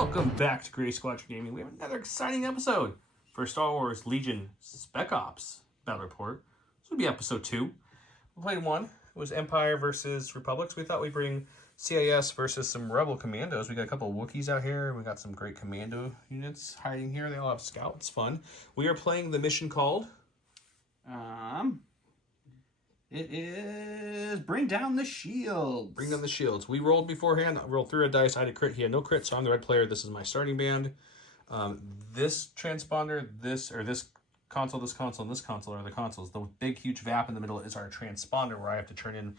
Welcome back to Gray Squadron Gaming. We have another exciting episode for Star Wars Legion Spec Ops Battle Report. This would be episode 2. We played 1. It was Empire versus Republic. So we thought we'd bring CIS versus some Rebel Commandos. We got a couple of Wookies out here. We got some great Commando units hiding here. They all have scouts. It's fun. We are playing the mission called... It is Bring Down the Shields. Bring Down the Shields. We rolled beforehand. I rolled 3 red dice. I had a crit. He had no crit, so I'm the red player. This is my starting band. This transponder, this console, and this console are the consoles. The big, huge VAP in the middle is our transponder where I have to turn in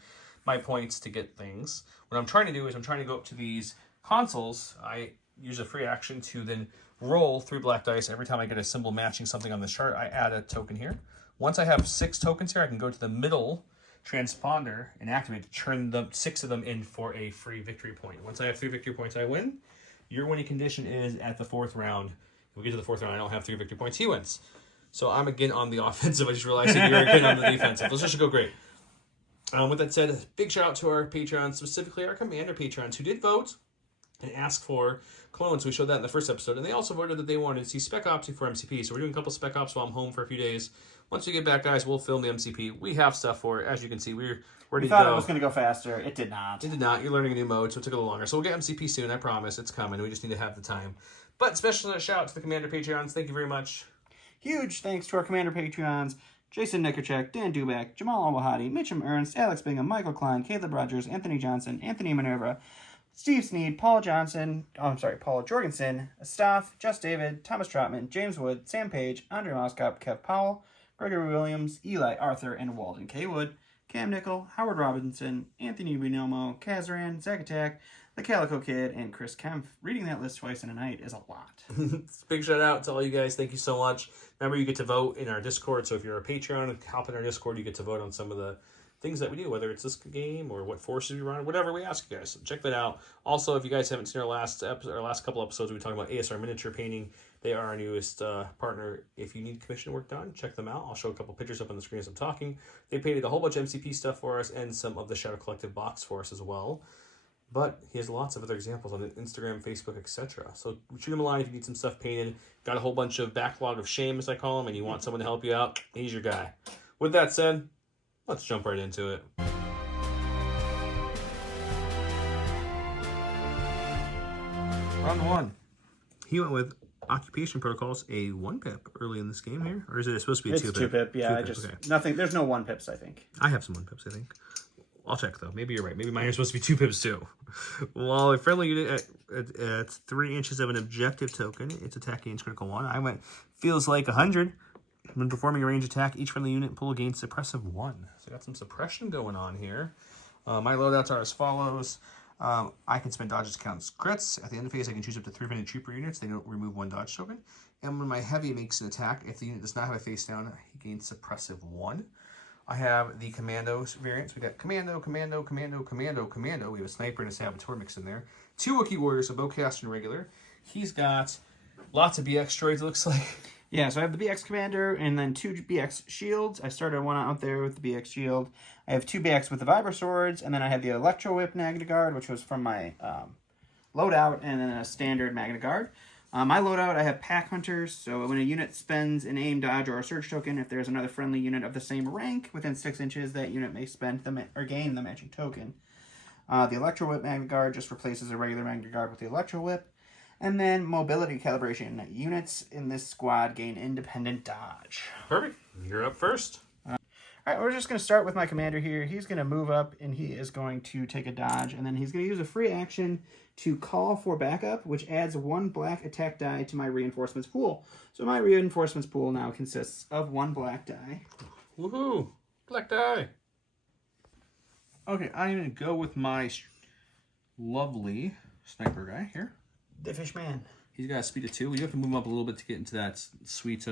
my points to get things. What I'm trying to do is I'm trying to go up to these consoles. I use a free action to then roll 3 black dice. Every time I get a symbol matching something on this chart, I add a token here. Once I have 6 tokens here, I can go to the middle transponder and activate to turn the 6 of them in for a free victory point. Once I have 3 victory points, I win. Your winning condition is at the 4th round. If we get to the 4th round, I don't have 3 victory points, he wins. So I'm again on the offensive. I just realized that you're again on the defensive. Those should go great. With that said, big shout out to our Patreons, specifically our Commander Patrons, who did vote and ask for clones. We showed that in the first episode. And they also voted that they wanted to see Spec Ops before MCP. So we're doing a couple Spec Ops while I'm home for a few days. Once we get back, guys, we'll film the MCP. We have stuff for it. As you can see, we're ready to go. We thought it was going to go faster. It did not. It did not. You're learning a new mode, so it took a little longer. So we'll get MCP soon, I promise. It's coming. We just need to have the time. But special shout out to the Commander Patreons. Thank you very much. Huge thanks to our Commander Patreons, Jason Nikerchek, Dan Dubak, Jamal Al-Wahadi, Mitchum Ernst, Alex Bingham, Michael Klein, Caleb Rogers, Anthony Johnson, Anthony Minerva, Steve Sneed, Paul Jorgensen, Staff, Just David, Thomas Trotman, James Wood, Sam Page, Andre Moskop, Kev Powell, Gregory Williams, Eli Arthur, and Walden K. Wood, Cam Nickel, Howard Robinson, Anthony Binelmo, Kazaran, Zach Attack, The Calico Kid, and Chris Kempf. Reading that list twice in a night is a lot. Big shout out to all you guys. Thank you so much. Remember, you get to vote in our Discord, so if you're a Patreon and hop in our Discord, you get to vote on some of the things that we do, whether it's this game or what forces we run, whatever we ask you guys. So check that out. Also, if you guys haven't seen our last couple episodes, we were talking about ASR Miniature Painting. They are our newest partner. If you need commission work done, check them out. I'll show a couple pictures up on the screen as I'm talking. They painted a whole bunch of MCP stuff for us and some of the Shadow Collective box for us as well. But he has lots of other examples on Instagram, Facebook, etc. So shoot him a line if you need some stuff painted. Got a whole bunch of backlog of shame, as I call them, and you want someone to help you out, he's your guy. With that said, let's jump right into it. Round 1. He went with Occupation Protocols, a 1-pip early in this game here. Or is it supposed to be a 2-pip? It's 2-pip, yeah. Okay. Nothing. There's no 1-pips, I think. I have some 1-pips, I think. I'll check, though. Maybe you're right. Maybe mine are supposed to be 2-pips, too. While a friendly unit at 3 inches of an objective token, its attack gains critical 1. I went, feels like 100. When performing a range attack, each friendly unit pull gains suppressive 1. So I got some suppression going on here. My loadouts are as follows. I can spend dodges counts crits. At the end of phase, I can choose up to 3 friendly trooper units. They don't remove 1 dodge token. And when my heavy makes an attack, if the unit does not have a face down, he gains suppressive 1. I have the Commandos variants. We got Commando. We have a Sniper and a Saboteur mixed in there. 2 Wookiee Warriors, a Bowcaster and Regular. He's got lots of BX droids, it looks like. Yeah, so I have the BX Commander and then 2 BX Shields. I started one out there with the BX Shield. I have 2 BX with the Vibra Swords, and then I have the Electro Whip Magna Guard, which was from my loadout, and then a standard Magna Guard. My loadout, I have Pack Hunters, so when a unit spends an aim, dodge, or a surge token, if there's another friendly unit of the same rank within 6 inches, that unit may spend or gain the matching token. The Electro Whip Magna Guard just replaces a regular Magna Guard with the Electro Whip. And then mobility calibration. Units in this squad gain independent dodge. Perfect. You're up first. All right, we're just going to start with my commander here. He's going to move up, and he is going to take a dodge. And then he's going to use a free action to call for backup, which adds 1 black attack die to my reinforcements pool. So my reinforcements pool now consists of 1 black die. Woohoo! Black die! Okay, I'm going to go with my lovely sniper guy here. The fish man. He's got a speed of 2. You have to move him up a little bit to get into that sweet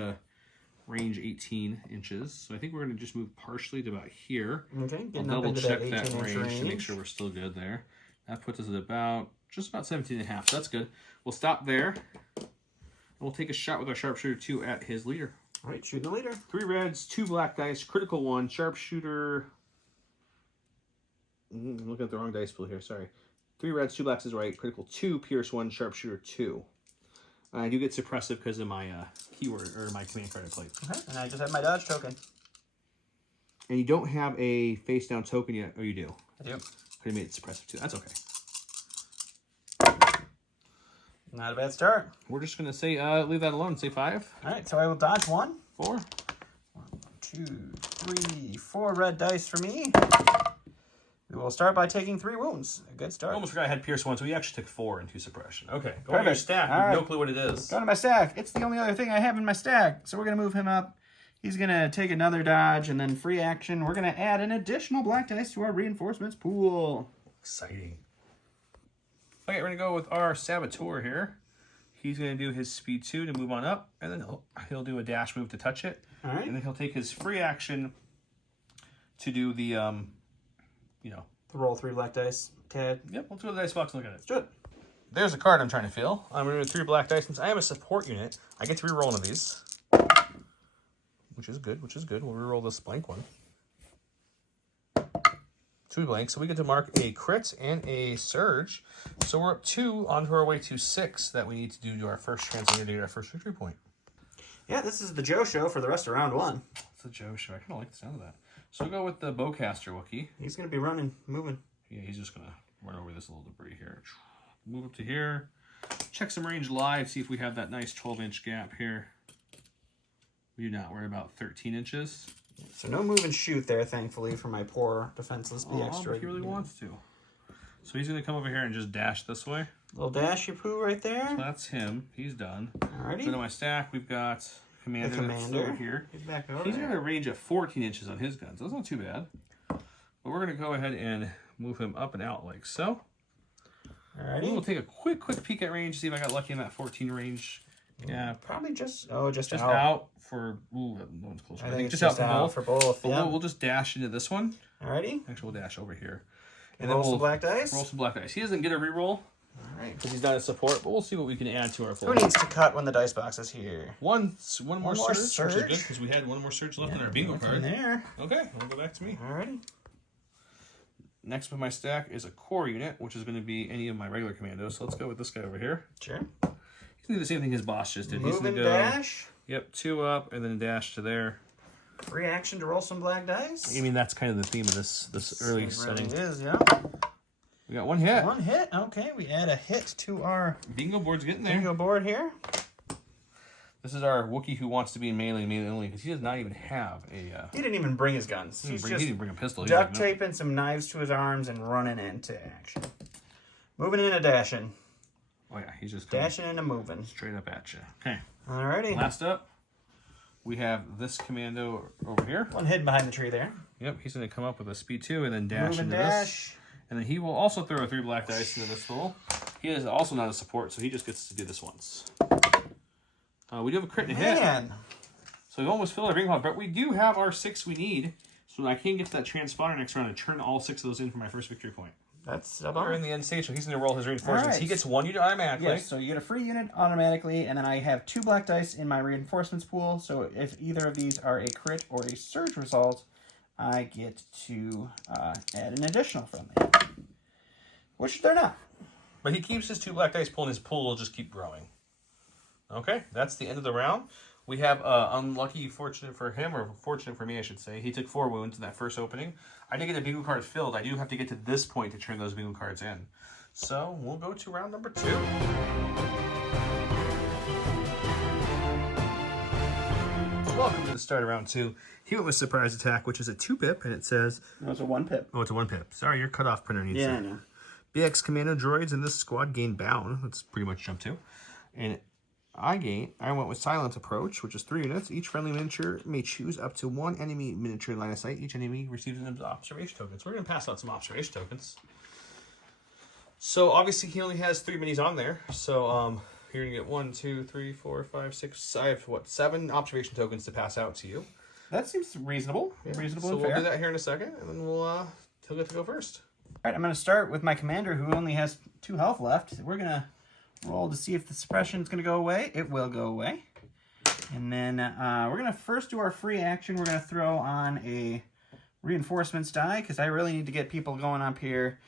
range 18 inches. So I think we're going to just move partially to about here. Okay, I'll double check that range to make sure we're still good there. That puts us at just about 17.5. So that's good. We'll stop there. And we'll take a shot with our Sharpshooter 2 at his leader. All right, shooting the leader. 3 reds, 2 black dice, critical 1, Sharpshooter. I'm looking at the wrong dice pool here, sorry. 3 reds, 2 blacks is right. Critical 2, pierce 1, sharpshooter 2. I do get suppressive because of my keyword or my command card I played. Okay, and I just have my dodge token. And you don't have a face down token yet, or you do? I do. Could have made it suppressive too. That's okay. Not a bad start. We're just gonna say leave that alone. Say 5. All right, so I will dodge 1. 4. 1, 2, 3, 4 red dice for me. We will start by taking 3 wounds. A good start. I almost forgot I had pierce 1, so we actually took 4 into suppression. Okay, go to your stack. All right. No clue what it is. Go to my stack. It's the only other thing I have in my stack. So we're going to move him up. He's going to take another dodge and then free action. We're going to add an additional black dice to our reinforcements pool. Exciting. Okay, we're going to go with our Saboteur here. He's going to do his speed 2 to move on up, and then he'll do a dash move to touch it. All right. And then he'll take his free action to do the, you know. Roll 3 black dice. Tad. Yep, we'll do the dice box and look at it. Let's do it. There's a card I'm trying to fill. I'm going to do 3 black dice. Since I am a support unit, I get to reroll one of these. Which is good, We'll reroll this blank one. 2 blanks, so we get to mark a crit and a surge. So we're up 2 onto our way to 6 that we need to do to our first transfer to get our first victory point. Yeah, this is the Joe show for the rest of round 1. It's a Joe show. I kind of like the sound of that. So we'll go with the Bowcaster Wookiee. He's going to be running, moving. Yeah, he's just going to run over this little debris here. Move up to here. Check some range live, see if we have that nice 12-inch gap here. We do not. We're about 13 inches. So no move and shoot there, thankfully, for my poor defenseless BX droid. He really wants to. So he's going to come over here and just dash this way. Little dashy poo right there. So that's him. He's done. Alrighty. So to my stack, we've got Commander, the Commander over here. He's back over He's there. got a range of 14 inches on his gun, so that's not too bad. But we're going to go ahead and move him up and out like so. Alrighty. We'll take a quick peek at range, see if I got lucky in that 14 range. Yeah, probably just just out for. Ooh, no one's close. I think just out for both. But Yeah. we'll just dash into this one. Alrighty. Actually, we'll dash over here. And then roll some black dice. Roll some black dice. He doesn't get a reroll. Alright. Because he's not a support, but we'll see what we can add to our full. Who needs to cut when the dice box is here? One more surge, surge. which is good because we had one more surge left in our bingo card. There. Okay, we'll go back to me. Alrighty. Next with my stack is a core unit, which is going to be any of my regular commandos. So let's go with this guy over here. Sure. He's going to do the same thing his boss just did. Move He's going and to go. Dash. Yep, 2 up and then a dash to there. Free action to roll some black dice. I mean, that's kind of the theme of this early It setting. really is, yeah. We got 1 hit. 1 hit. Okay, we add a hit to our Bingo board's getting there. bingo board here. This is our Wookiee who wants to be in melee only because he does not even have a. He didn't even bring his guns. He He's didn't just bring a pistol. He's duct like, no. taping some knives to his arms and running into action. Moving in and dashing. Oh yeah, he's just coming Dashing and a moving. straight up at you. Okay. Alrighty. Last up, we have this commando over here. 1 hidden behind the tree there. Yep, he's going to come up with a speed 2 and then dash Move and into dash. this. And then he will also throw 3 black dice into this hole. He is also not a support, so he just gets to do this once. We do have a crit and a hit. Man. So we almost filled our ring pod, but we do have our 6 we need. So I can get to that transponder next round and turn all 6 of those in for my first victory point. That's We're in the end stage, so he's going to roll his reinforcements. Alright. He gets 1 unit automatically. Yes, so you get a free unit automatically, and then I have 2 black dice in my reinforcements pool, so if either of these are a crit or a surge result, I get to add an additional from it. Which they're not. But he keeps his 2 black dice pool, and his pool will just keep growing. Okay, that's the end of the round. We have unlucky, fortunate for him, or fortunate for me, I should say. He took 4 wounds in that first opening. I did get a bingo card filled. I do have to get to this point to turn those bingo cards in. So we'll go to round number 2. Welcome to the start of round 2. He went with surprise attack, which is a 2-pip, and it says... No, it's a 1 pip. Oh, it's a 1-pip. Sorry, your cutoff printer needs Yeah, to... I know. BX Commando droids in this squad gain bound. That's pretty much jump 2. And I went with silent approach, which is 3 units. Each friendly miniature may choose up to 1 enemy miniature line of sight. Each enemy receives an observation token. So we're going to pass out some observation tokens. So obviously he only has 3 minis on there. So you're going to get 1, 2, 3, 4, 5, 6. I have 7 observation tokens to pass out to you. That seems reasonable. Reasonable So and we'll fair. do that here in a second, and then he'll get to go first. Alright, I'm going to start with my commander who only has 2 health left. We're going to roll to see if the suppression is going to go away. It will go away. And then we're going to first do our free action. We're going to throw on a reinforcements die because I really need to get people going up here.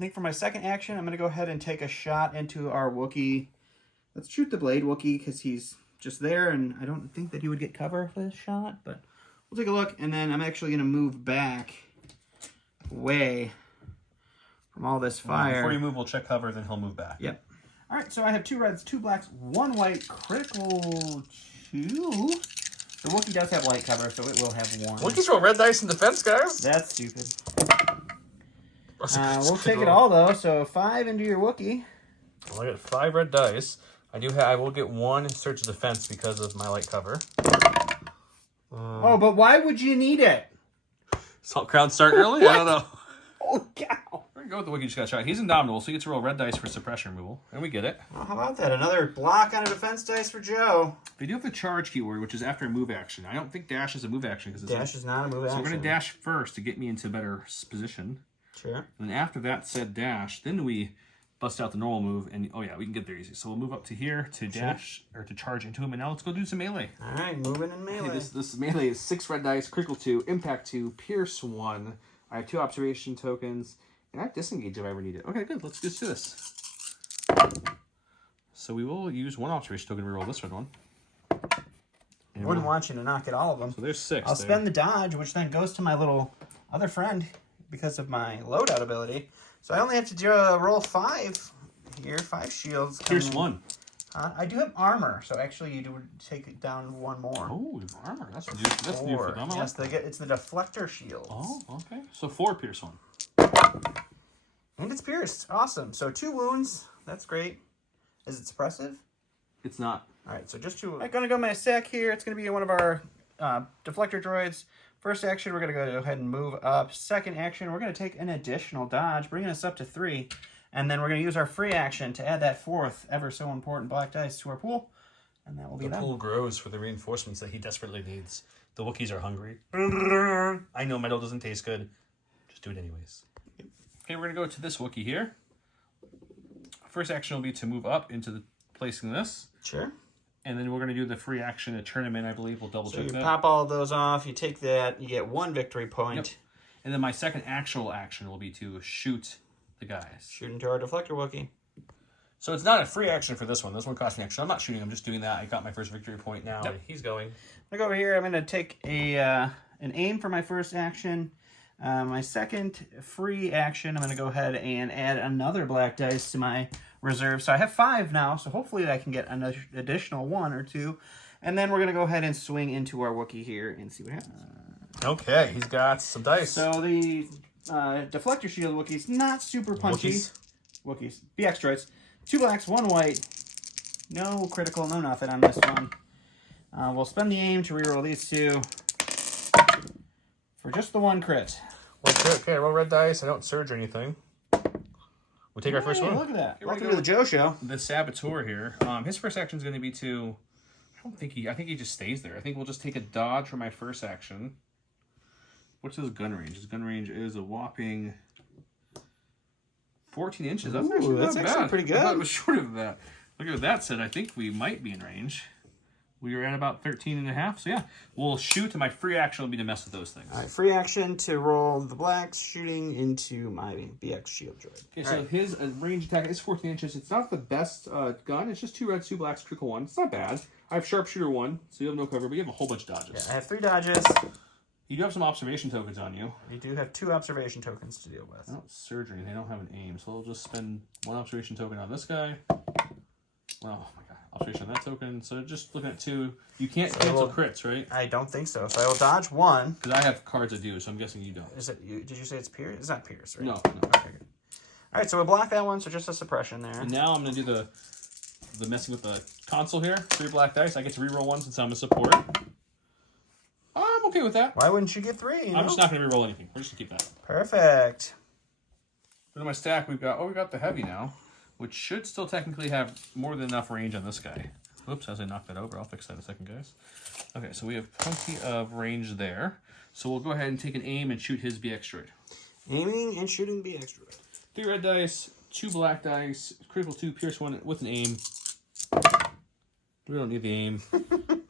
think for my second action, I'm going to go ahead and take a shot into our Wookiee. Let's shoot the Blade Wookiee because he's just there, and I don't think that he would get cover for this shot, but we'll take a look, and then I'm actually going to move back away from all this fire. Before you move, we'll check cover, then he'll move back. Yep. All right, so I have 2 reds, 2 blacks, 1 white, critical 2. The Wookiee does have light cover, so it will have 1. Wookiees roll red dice in defense, guys. That's stupid. We'll take it all, though, so 5 into your Wookiee. Well, I got 5 red dice. I will get 1 search of defense because of my light cover. Oh, but why would you need it? Salt Crown start early? I don't know. Oh, cow. We're going to go with the Wookiee just got shot. He's indomitable, so he gets to roll red dice for suppression removal. And we get it. Well, how about that? Another block on a defense dice for Joe. We do have the charge keyword, which is after a move action. I don't think dash is a move action. Dash is not a move action. So we're going to dash first to get me into a better position. Sure. And then after that said dash, then we bust out the normal move, and oh yeah, we can get there easy. So we'll move up to here to dash, or to charge into him, and now let's go do some melee. All right, moving in melee. Okay, this melee is 6 red dice, critical 2, impact 2, pierce 1. I have 2 observation tokens, and I have disengage if I ever need it. Okay, good, let's just do this. So we will use 1 observation token to reroll this one. I wouldn't want you to not get all of them. So there's 6. I'll spend the dodge, which then goes to my little other friend because of my loadout ability. So I only have to do roll 5 here, 5 shields. Pierce 1. I do have armor, so actually you do take it down 1 more. Oh, armor. That's new for them. Yes, it's the deflector shield. Oh, okay. So 4 pierce 1. And it's pierced. Awesome. So 2 wounds. That's great. Is it suppressive? It's not. All right, so just 2. I'm going to go my stack here. It's going to be one of our deflector droids. First action, we're going to go ahead and move up. Second action, we're going to take an additional dodge, bringing us up to 3. And then we're going to use our free action to add that 4th ever so important black dice to our pool. And that will be that. The pool grows for the reinforcements that he desperately needs. The Wookiees are hungry. I know metal doesn't taste good. Just do it anyways. Okay, we're going to go to this Wookiee here. First action will be to move up into the placing this. Sure. And then we're going to do the free action at tournament, I believe. We'll double check that. So you pop all of those off, you take that, you get 1 victory point. Yep. And then my second actual action will be to shoot the guys. Shoot into our deflector Wookiee. So it's not a free action for this one. This one cost me action. I'm not shooting, I'm just doing that. I got my first victory point now. Yep. He's going. I go over here, I'm going to take an aim for my first action. My second free action, I'm going to go ahead and add another black dice to my reserve. So I have 5 now, so hopefully I can get an additional 1 or 2. And then we're going to go ahead and swing into our Wookiee here and see what happens. Okay, he's got some dice. So the deflector shield Wookiee's not super punchy. Wookiees. BX droids. 2 blacks, 1 white. No critical, no nothing on this one. We'll spend the aim to reroll these 2 for just the 1 crit. Okay, roll red dice. I don't surge or anything. We'll take our first one. Look at that. Welcome to the Joe Show. The Saboteur here. His first action is going to be to... I think he just stays there. I think we'll just take a dodge for my first action. What's his gun range? His gun range is a whopping 14 inches. That's actually pretty good. I thought it was shorter than that. Look at that said. I think we might be in range. We are at about 13.5. So yeah, we'll shoot, and my free action will be to mess with those things. All right, free action to roll the blacks, shooting into my BX shield droid. Okay, so his range attack is 14 inches. It's not the best gun. It's just 2 reds, 2 blacks, critical 1. It's not bad. I have sharpshooter 1, so you have no cover, but you have a whole bunch of dodges. Yeah, I have 3 dodges. You do have some observation tokens on you. You do have 2 observation tokens to deal with. I don't surge or anything. I don't have an aim, so I'll just spend 1 observation token on this guy. Well, oh my god. Observation on that token. So just looking at 2. You can't cancel crits, right? I don't think so. So I will dodge 1. Because I have cards that do, so I'm guessing you don't. Is it you? Did you say it's Pierce? It's not Pierce, right? No. Okay, good. All right, so we'll block that one, so just a suppression there. And now I'm going to do the messing with the console here. 3 black dice. I get to reroll 1 since I'm a support. I'm okay with that. Why wouldn't you get 3? I'm just not going to reroll anything. We're just going to keep that. Perfect. In my stack, we got the heavy now, which should still technically have more than enough range on this guy. Oops, as I knock that over, I'll fix that in a second, guys. Okay, so we have plenty of range there. So we'll go ahead and take an aim and shoot his BX droid. Aiming and shooting BX droid. 3 red dice, 2 black dice, critical 2, pierce 1 with an aim. We don't need the aim.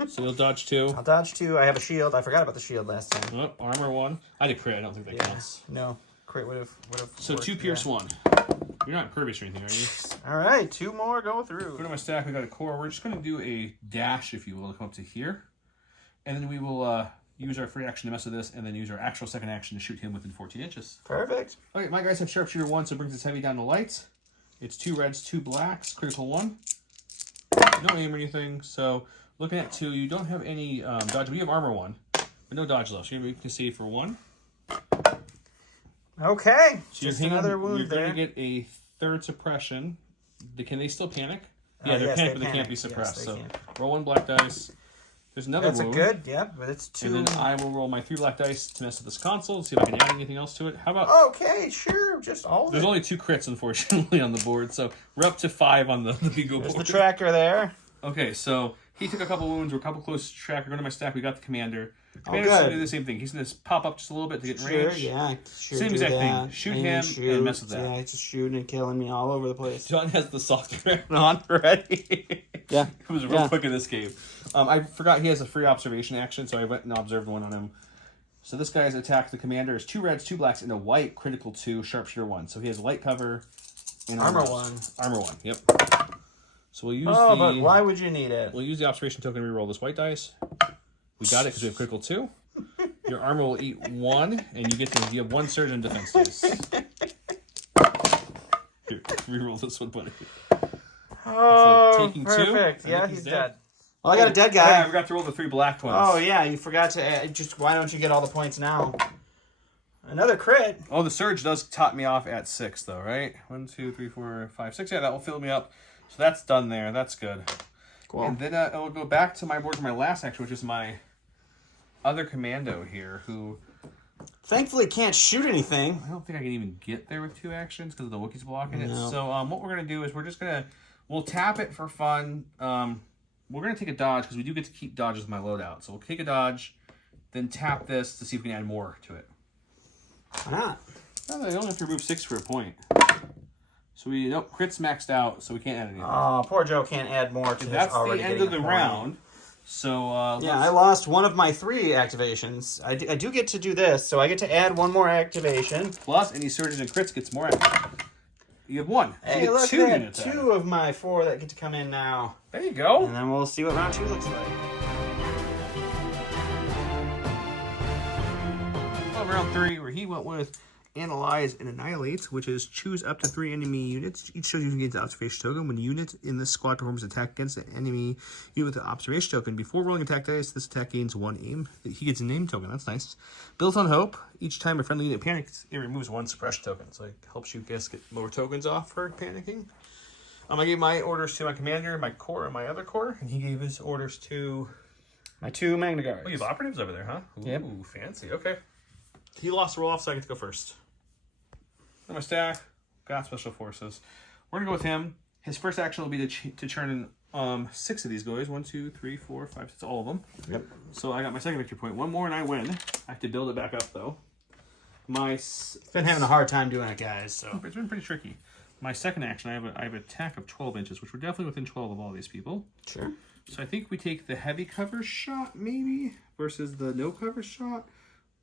So you'll dodge 2. I'll dodge 2. I have a shield. I forgot about the shield last time. Oh, armor 1. I did crit. I don't think that counts. No. Crit would have So 2 pierce 1. You're not impervious or anything, are you? All right, 2 more go through. Go to my stack. We got a core. We're just going to do a dash, if you will, to come up to here. And then we will use our free action to mess with this, and then use our actual second action to shoot him within 14 inches. Perfect. Okay, my guys have sharpshooter 1, so it brings this heavy down to light. It's 2 reds, 2 blacks, critical 1. No aim or anything. So looking at 2, you don't have any dodge. We have armor 1, but no dodge left. So you can save for 1. Okay. So just another wound you're there. going to get a 3rd suppression. Can they still panic? Yeah, Yes, panic, they but they can't be panic. suppressed. Yes, so can. roll 1 black dice. There's another That's wound. a good, yep, but it's 2. And then I will roll my 3 black dice to mess with this console and see if I can add anything else to it. How about... Okay, sure, just all of There's it. only 2 crits, unfortunately, on the board, so we're up to 5 on the bingo board. There's the tracker there. Okay, so he took a couple wounds. We're a couple close to tracker. Go to my stack. We got the commander. Commander's good. going to do the same thing. He's going to pop up just a little bit to get in range. Yeah, sure. Same do exact thing. that. Shoot him and mess with that. Yeah, it's just shooting and killing me all over the place. John has the soft dragon on already. Yeah. It was real quick in this game. I forgot he has a free observation action, so I went and observed one on him. So this guy's attack, the commander, is 2 reds, 2 blacks, and a white, critical 2, sharpshooter 1. So he has light cover and Armor 1. Armor 1, yep. So we'll use but why would you need it? We'll use the observation token to reroll this white dice. We got it because we have critical 2. Your armor will eat 1, and you have 1 surge and defense dice. Here, reroll this one, buddy. Oh, so taking perfect. 2. Yeah, he's dead. Well, I got a dead Yeah, I guy. forgot to roll the 3 black ones. Oh, yeah, you forgot to add, why don't you get all the points now? Another crit. Oh, the surge does top me off at 6, though, right? 1, 2, 3, 4, 5, 6. Yeah, that will fill me up. So that's done there. That's good. Cool. And then it will go back to my board for my last action, which is my other commando here, who... Thankfully can't shoot anything. I don't think I can even get there with 2 actions because of the Wookiees blocking it. No. So what we're going to do is we're just going to... We'll tap it for fun. We're going to take a dodge because we do get to keep dodges with my loadout. So we'll take a dodge, then tap this to see if we can add more to it. Why not? No, they only have to remove 6 for a point. So crit's maxed out, so we can't add anything. Oh, poor Joe can't add more to his That's already the end getting of the a point. round. So Yeah, I lost one of my 3 activations. I do get to do this, so I get to add 1 more activation. plus any surges and crits gets more. You have 1. So Hey, you get look 2 at that. units. 2 of my 4 that get to come in now. There you go. And then we'll see what round 2 looks like. Well, round 3, where he went with Analyze and Annihilate, which is choose up to 3 enemy units. Each shows you gains an observation token. When a unit in this squad performs an attack against an enemy unit with an observation token, before rolling attack dice, this attack gains 1 aim. He gets a name token. That's nice. Built on Hope, each time a friendly unit panics, it removes 1 suppression token. So it helps you guys get more tokens off for panicking. I gave my orders to my commander, my core, and my other core, and he gave his orders to... My 2 Magna Guards. Oh, you have operatives over there, huh? Ooh, Yep. fancy. Okay. He lost the roll off, so I get to go first. On my stack, got special forces. We're gonna go with him. His first action will be to turn in 6 of these guys. 1, 2, 3, 4, 5, 6, all of them. Yep. So I got my second victory point. 1 more and I win. I have to build it back up though. Been having a hard time doing it, guys. So It's been pretty tricky. My second action, I have an attack of 12 inches, which we're definitely within 12 of all these people. sure. So I think we take the heavy cover shot, maybe, versus the no cover shot.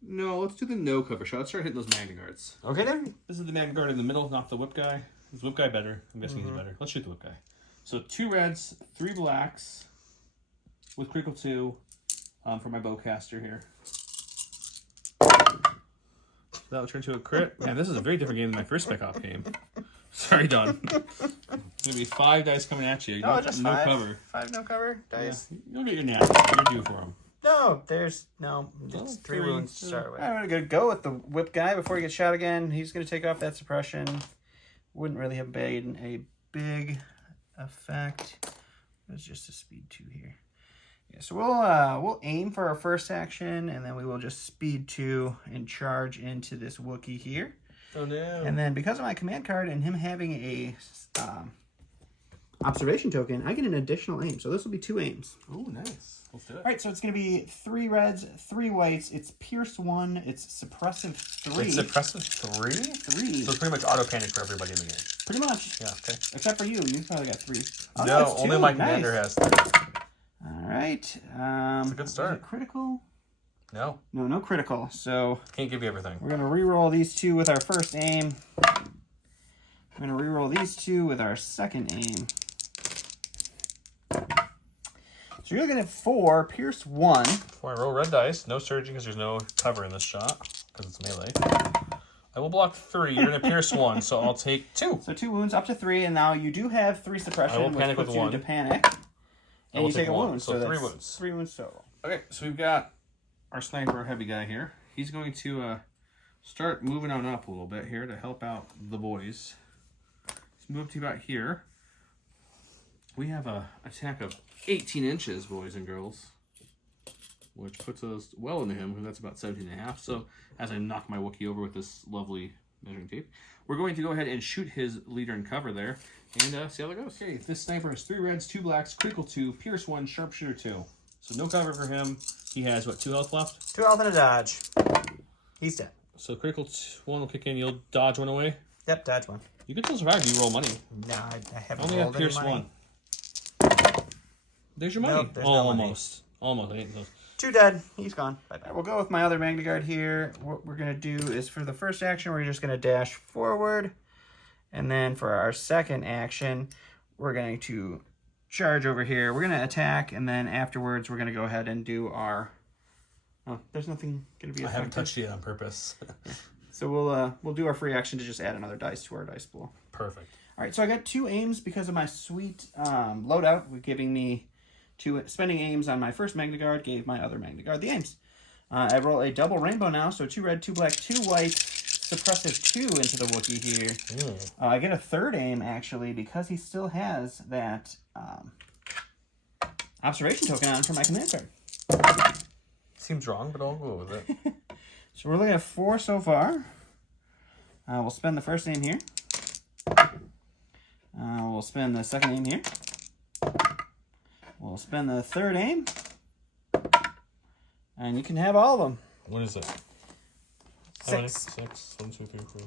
No, let's do the no cover shot. Let's start hitting those Magna Guards. Okay, then. This is the Magna Guard in the middle, not the whip guy. Is whip guy better? I'm guessing he's better. Let's shoot the whip guy. So 2 reds, 3 blacks, with critical 2 for my bowcaster here. That will turn to a crit. Man, this is a very different game than my first Spec Op game. Sorry, Don. It's going to be 5 dice coming at you. No, just 5. Cover. 5 no cover dice. Yeah. You'll get your nap. You're due for them. No, it's Oh, 3 3. wounds to start with. I'm gonna go with the whip guy before he gets shot again. He's gonna take off that suppression. Wouldn't really have made a big effect. It's just a speed 2 here. Yeah, so we'll aim for our first action, and then we will just speed 2 and charge into this Wookiee here. Oh no! And then because of my command card and him having a observation token, I get an additional aim. So this will be 2 aims. Oh, nice. Let's do it. All right, so it's going to be 3 reds, 3 whites. It's Pierce 1. It's Suppressive 3. It's suppressive 3? 3. So it's pretty much auto panic for everybody in the game. Pretty much. Yeah, okay. Except for you. You probably got 3. Oh, No, it's only 2. my commander Nice. has 3. All right. It's a good start. Is it critical? No, No critical. So can't give you everything. we're going to re-roll these 2 with our first aim. I'm going to reroll these two with our second aim. So you're looking at 4, pierce 1. Before I roll red dice, no surging because there's no cover in this shot because it's melee. I will block 3. You're going to pierce 1, so I'll take 2. So 2 wounds up to 3, and now you do have 3 suppression, I will panic which puts with you 1. into panic. And you take a 1. wound, So so 3 that's wounds. 3 wounds total. Okay, so we've got our sniper heavy guy here. He's going to start moving on up a little bit here to help out the boys. Let's move to about here. We have a attack of 18 inches, boys and girls, which puts us well into him, because that's about 17.5. So as I knock my Wookiee over with this lovely measuring tape, we're going to go ahead and shoot his leader in cover there and see how that goes. Okay, this sniper has 3 reds, 2 blacks, critical 2, pierce 1, sharpshooter 2. So no cover for him. He has, what, 2 health left? 2 health and a dodge. He's dead. So critical 1 will kick in. You'll dodge 1 away. Yep, dodge 1. You can still survive if you roll money. No, I haven't Only have rolled any pierce money. 1. There's your money. Nope, there's no money. Almost. Almost. I ain't close. 2 dead. He's gone. Bye-bye. We'll go with my other Magna Guard here. What we're going to do is for the first action, we're just going to dash forward. And then for our second action, we're going to charge over here. We're going to attack, and then afterwards, we're going to go ahead and do our... Oh, there's nothing going to be I effective. haven't touched it on purpose. So we'll do our free action to just add another dice to our dice pool. Perfect. All right, so I got 2 aims because of my sweet loadout, giving me 2 spending aims on my first Magna Guard, gave my other Magna Guard the aims. I roll a double rainbow now, so 2 red, 2 black, 2 white, suppressive 2 into the Wookiee here. I get a 3rd aim, actually, because he still has that observation token on for my command card. Seems wrong, but I'll go with it. So we're looking at 4 so far. We'll spend the first aim here. We'll spend the second aim here. We'll spend the 3rd aim. And you can have all of them. What is it? 6. 6. 1, 2, 3, 4.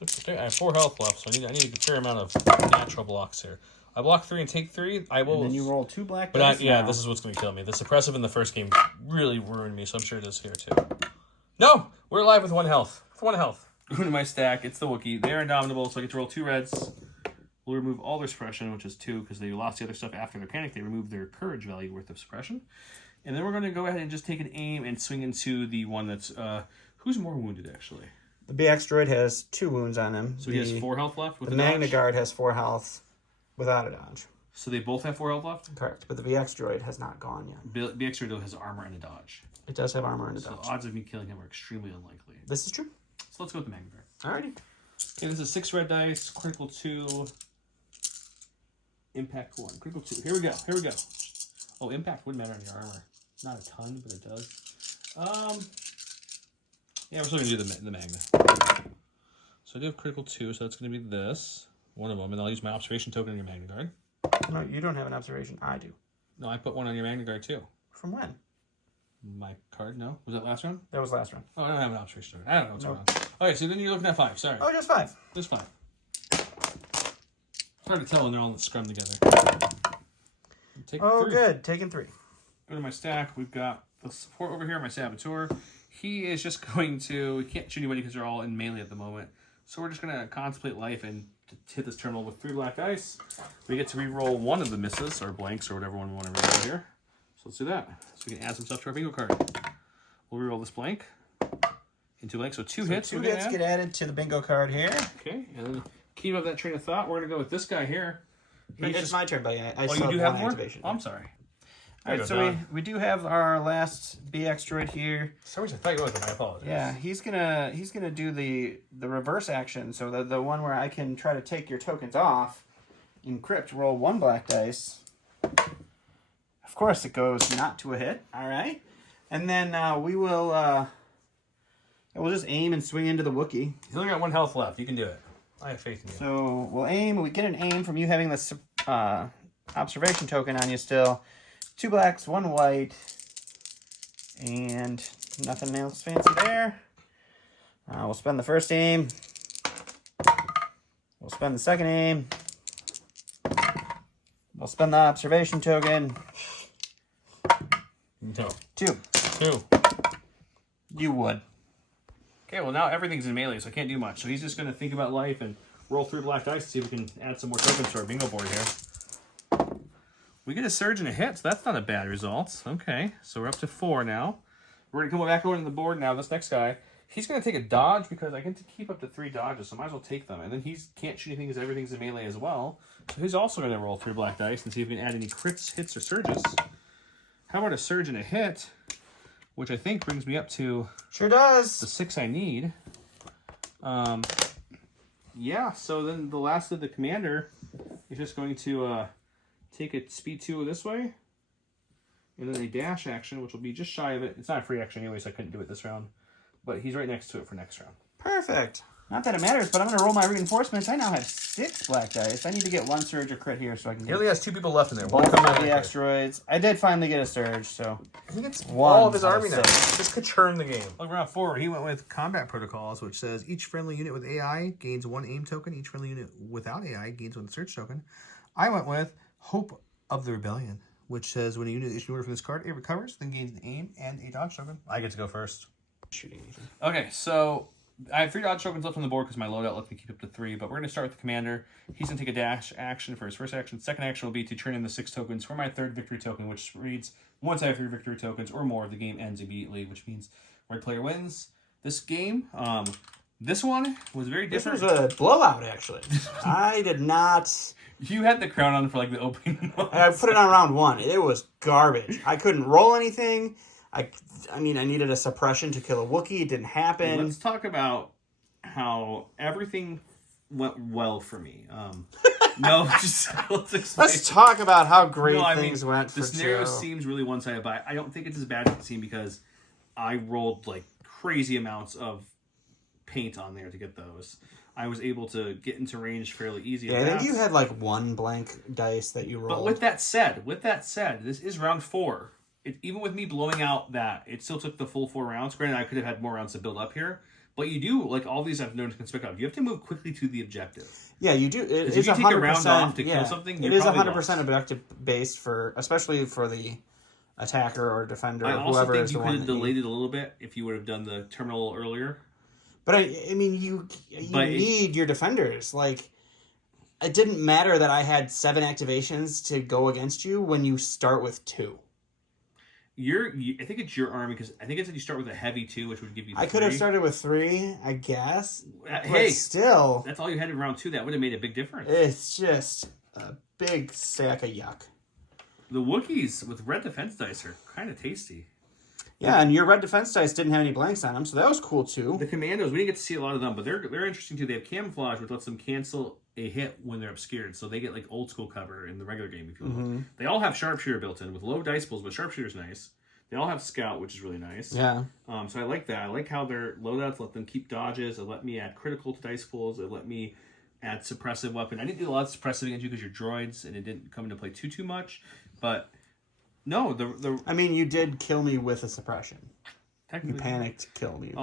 6. Okay, I have 4 health left, so I need a fair amount of natural blocks here. I block 3 and take 3. I will. And then you roll 2 black But dice. yeah, now. this is what's going to kill me. The suppressive in the first game really ruined me, so I'm sure it does here too. No! We're alive with 1 health. With 1 health. Go into my stack. It's the Wookiee. They're indomitable, so I get to roll 2 reds. We'll remove all their suppression, which is 2, because they lost the other stuff after their panic. They removed their courage value worth of suppression. And then we're going to go ahead and just take an aim and swing into the one that's... who's more wounded, actually? The BX droid has 2 wounds on him. So he has 4 health left with the a Magna dodge? Guard has 4 health without a dodge. So they both have 4 health left? Correct, but the BX droid has not gone yet. BX Droid has armor and a dodge. It does have armor and a So dodge. the odds of me killing him are extremely unlikely. This is true. So let's go with the Magna Guard. Alrighty. Okay, this is 6 red dice, critical 2, impact 1, critical 2. Here we go, here we go. Oh, impact wouldn't matter on your armor. Not a ton, but it does. Yeah, we're still gonna do the Magna. So I do have critical 2, so that's gonna be this, one of them, and I'll use my observation token on your Magna Guard. No, you don't have an observation. I do. No, I put 1 on your Magna Guard too. From when? My card, no? Was that last round? That was last round. Oh, I don't have an observation token. I don't know what's going on. Okay, so then you're looking at 5, sorry. Oh, just 5. Just 5. It's hard to tell when they're all scrummed together. Take 3. Good. Taking 3. Go to my stack. We've got the support over here, my Saboteur. He is just going to... We can't shoot anybody because they're all in melee at the moment. So we're just going to contemplate life and hit this terminal with 3 black dice. We get to re-roll 1 of the misses, or blanks, or whatever one we want to re-roll here. So let's do that. So we can add some stuff to our bingo card. We'll re-roll this blank into blank. So 2 hits. 2 hits get added to the bingo card here. Okay, and then keep up that train of thought. We're going to go with this guy here. It's my turn, buddy. I Oh, still you do have one more? activation. Oh, I'm sorry. All right, so we do have our last BX droid here. For some reason, I thought you was, I apologize. Yeah, he's gonna do the reverse action. So the one where I can try to take your tokens off, encrypt, roll 1 black dice. Of course, it goes not to a hit. All right, and then we'll just aim and swing into the Wookiee. He's only got 1 health left. You can do it. I have faith in you. So we'll aim. We get an aim from you having this observation token on you still. 2 blacks, 1 white, and nothing else fancy there. We'll spend the first aim. We'll spend the second aim. We'll spend the observation token. No. 2. 2. You would. Okay, well now everything's in melee, so I can't do much. So he's just going to think about life and roll 3 black dice to see if we can add some more tokens to our bingo board here. We get a surge and a hit, so that's not a bad result. Okay, so we're up to 4 now. We're going to come back over to the board now. This next guy, he's going to take a dodge because I get to keep up to 3 dodges, so I might as well take them. And then he can't shoot anything because everything's in melee as well. So he's also going to roll 3 black dice and see if we can add any crits, hits, or surges. How about a surge and a hit, which I think brings me up to Sure does. the 6 I need. Yeah, so then the last of the commander is just going to take a speed 2 this way. And then a dash action, which will be just shy of it. It's not a free action anyway, so I couldn't do it this round. But he's right next to it for next round. Perfect. Not that it matters, but I'm going to roll my reinforcements. I now have 6 black dice. I need to get 1 surge or crit here so I can He get only has 2 people left in there. both of my EX droids. I did finally get a surge, so... I think it's One all of his out of army now. 6. Just could churn the game. Look, round 4, he went with combat protocols, which says each friendly unit with AI gains 1 aim token. Each friendly unit without AI gains 1 search token. I went with Hope of the Rebellion, which says when a unit is order from this card, it recovers, then gains an aim and a dodge token. I get to go first. Okay, so I have 3 dodge tokens left on the board because my loadout lets me keep up to 3, but we're going to start with the commander. He's going to take a dash action for his first action. Second action will be to turn in the 6 tokens for my 3rd victory token, which reads, once I have 3 victory tokens or more, the game ends immediately, which means red player wins. This game, this one was very different. This was a blowout, actually. I did not... You had the crown on for like the opening one. I put it on round 1. It was garbage. I couldn't roll anything. I mean, I needed a suppression to kill a Wookiee. It didn't happen. Let's talk about how everything went well for me. No, just let's explain. Let's talk about how great things went for the scenario Joe. seems really one-sided, but I don't think it's as bad as it seemed because I rolled like crazy amounts of paint on there to get those. I was able to get into range fairly easy. Yeah, I think you had like 1 blank dice that you rolled. But with that said, this is round 4. Even with me blowing out that, it still took the full 4 rounds. Granted, I could have had more rounds to build up here. But you do, like all these I've known to conspic of, you have to move quickly to the objective. Yeah, you do. It is if you 100%, take a round off to kill something, it you're is probably 100% lost. objective based for, especially for the attacker or defender I or also whoever think is you the could one. have delayed it a little bit if you would have done the terminal earlier. But I mean, you need your defenders. Like, it didn't matter that I had 7 activations to go against you when you start with 2. I think it's your army because I think it said you start with a heavy 2, which would give you 3. I could have started with 3, I guess. Hey, but still, that's all you had in round 2. That would have made a big difference. it's just a big sack of yuck. The Wookiees with red defense dice are kind of tasty. Yeah, and your red defense dice didn't have any blanks on them, so that was cool too. The Commandos, we didn't get to see a lot of them, but they're interesting too. They have camouflage, which lets them cancel a hit when they're obscured, so they get like old school cover in the regular game, if you will. Mm-hmm. They all have sharpshooter built in with low dice pools, but sharpshooter's nice. They all have scout, which is really nice. Yeah. So I like that. I like how their loadouts let them keep dodges. It let me add critical to dice pools. It let me add suppressive weapon. I didn't do a lot of suppressive against you because you're droids, and it didn't come into play too much. But no, I mean, you did kill me with a suppression. You technically panicked to kill me.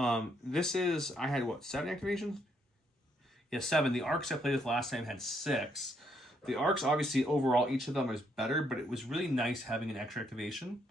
this is I had what 7 activations? Yeah, 7. The arcs I played with last time had 6. The arcs obviously overall each of them is better, but it was really nice having an extra activation.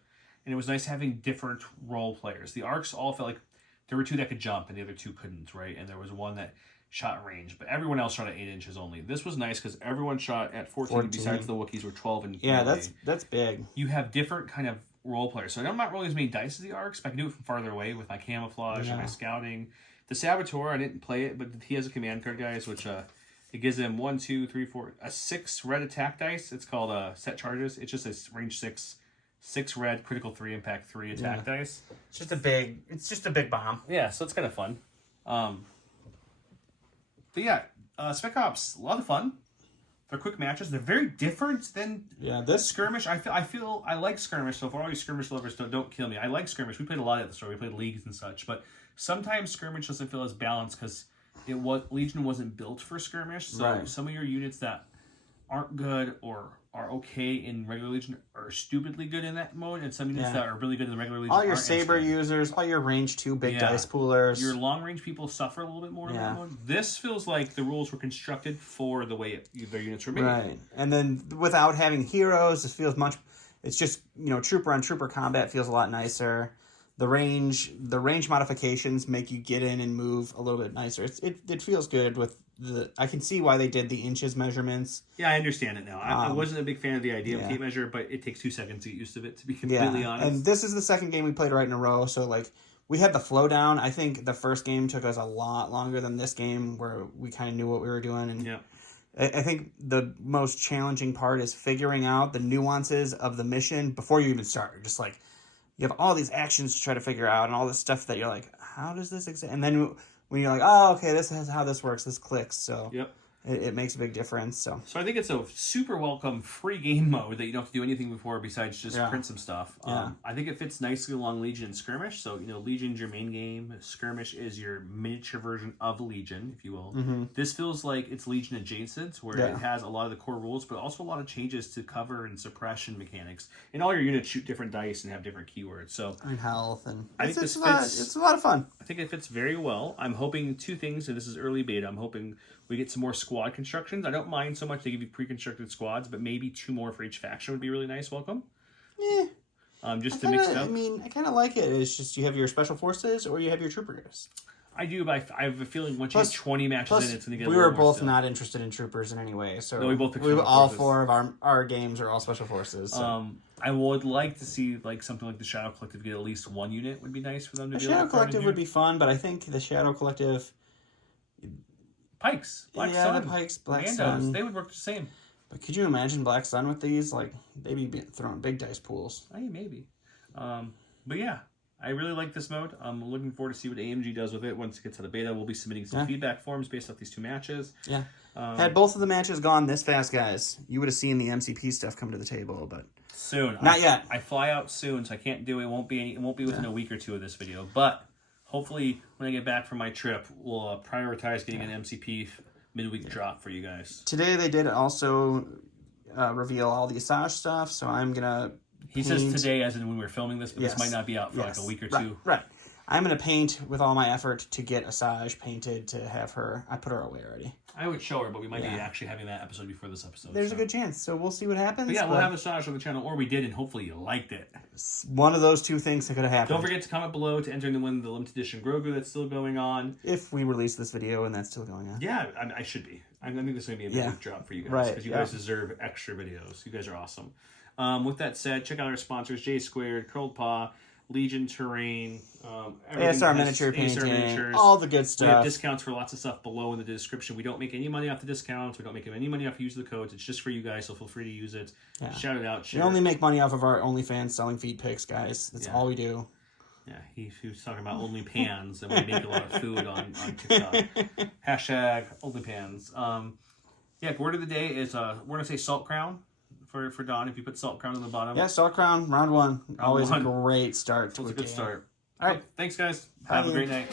And it was nice having different role players. The arcs all felt like there were 2 that could jump and the other 2 couldn't, right? And there was one that shot range, but everyone else shot at 8 inches only. This was nice because everyone shot at 14 besides the Wookiees were 12 and Yeah, melee. that's big. You have different kind of role players. So I'm not rolling as many dice as the arcs, but I can do it from farther away with my camouflage and my scouting. The Saboteur, I didn't play it, but he has a command card, guys, which it gives him 1, 2, 3, 4, 6 red attack dice. It's called set charges. It's just a range 6 red, critical 3, impact 3 attack dice. It's just a big bomb. Yeah, so it's kind of fun. But yeah, Spec Ops, a lot of fun. They're quick matches. They're very different than this Skirmish. I feel I like Skirmish. So for all you Skirmish lovers, don't kill me. I like Skirmish. We played a lot at the store. We played leagues and such. But sometimes Skirmish doesn't feel as balanced because Legion wasn't built for Skirmish. So some of your units that aren't good or are okay in regular Legion are stupidly good in that mode, and some units that are really good in the regular Legion all your aren't saber users, all your range 2 big dice poolers. Your long range people suffer a little bit more in that mode. This feels like the rules were constructed for the way their units were made. Right, and then without having heroes, this feels much. It's just trooper on trooper combat feels a lot nicer. the range modifications make you get in and move a little bit nicer. It feels good with the. I can see why they did the inches measurements. Yeah, I understand it now. I wasn't a big fan of the idea of tape measure, but it takes 2 seconds to get used to it, to be completely honest. And this is the second game we played right in a row, so like we had the flow down. I think the first game took us a lot longer than this game, where we kind of knew what we were doing. And I think the most challenging part is figuring out the nuances of the mission before you even start. Just like you have all these actions to try to figure out, and all this stuff that you're like, how does this exist? And then when you're like, oh, okay, this is how this works. This clicks. So it makes a big difference. So I think it's a super welcome free game mode that you don't have to do anything before besides just print some stuff. I think it fits nicely along Legion and Skirmish. So, Legion's your main game. Skirmish is your miniature version of Legion, if you will. This feels like it's Legion adjacent, where it has a lot of the core rules, but also a lot of changes to cover and suppression mechanics. And all your units shoot different dice and have different keywords. So and health. And I think this fits. It's a lot of fun. I think it fits very well. I'm hoping 2 things, and this is early beta. I'm hoping we get some more squad constructions. I don't mind so much they give you pre-constructed squads, but maybe 2 more for each faction would be really nice. Welcome. Just to mix it up. I mean, I kind of like it. It's just you have your special forces or you have your troopers. I do, but I have a feeling once you get 20 matches in, it's going to get. We were both not interested in troopers in any way, so no, we all 4 of our games are all special forces. So. I would like to see like something like the Shadow Collective get at least 1 unit. Would be nice for them to. The Shadow Collective would be fun, but I think the Shadow Collective. Pikes, Black Sun, the Pikes, Black Commandos, Sun. they would work the same. But could you imagine Black Sun with these? Like, they'd be throwing big dice pools. I mean, maybe. But yeah, I really like this mode. I'm looking forward to see what AMG does with it once it gets out of beta. We'll be submitting some feedback forms based off these 2 matches. Yeah. Had both of the matches gone this fast, guys, you would have seen the MCP stuff come to the table, but soon. Not yet. I fly out soon, so I can't do it. It won't be within a week or 2 of this video, but hopefully when I get back from my trip, we'll prioritize getting an MCP midweek drop for you guys. Today they did also reveal all the Asajj stuff, so I'm gonna. He says today, as in when we're filming this, but this might not be out for like a week or 2. Right. I'm gonna paint with all my effort to get Asajj painted to have her. I put her away already. I would show her, but we might be actually having that episode before this episode. There's a good chance, so we'll see what happens. But yeah, we'll have Asajj on the channel, or we did, and hopefully you liked it. One of those 2 things that could have happened. Don't forget to comment below to enter and win the limited edition Grogu that's still going on. If we release this video and that's still going on. Yeah, I should be. I think this is going to be a big drop for you guys, because you guys deserve extra videos. You guys are awesome. With that said, check out our sponsors, J Squared, Curled Paw, Legion Terrain, ASR Miniature Painting, all the good stuff. We have discounts for lots of stuff below in the description. We don't make any money off the discounts. We don't make any money off use of the codes. It's just for you guys, so feel free to use it. Yeah. Shout it out. Share. We only make money off of our OnlyFans selling feed pics, guys. That's all we do. Yeah, he was talking about OnlyPans, and we make a lot of food on TikTok. Hashtag OnlyPans. Word of the day is we're going to say Salt Crown. For Don, if you put Salt Crown on the bottom. Yeah, Salt Crown, round 1. Always a great start to a good game. start. All right. Thanks, guys. Have a great night.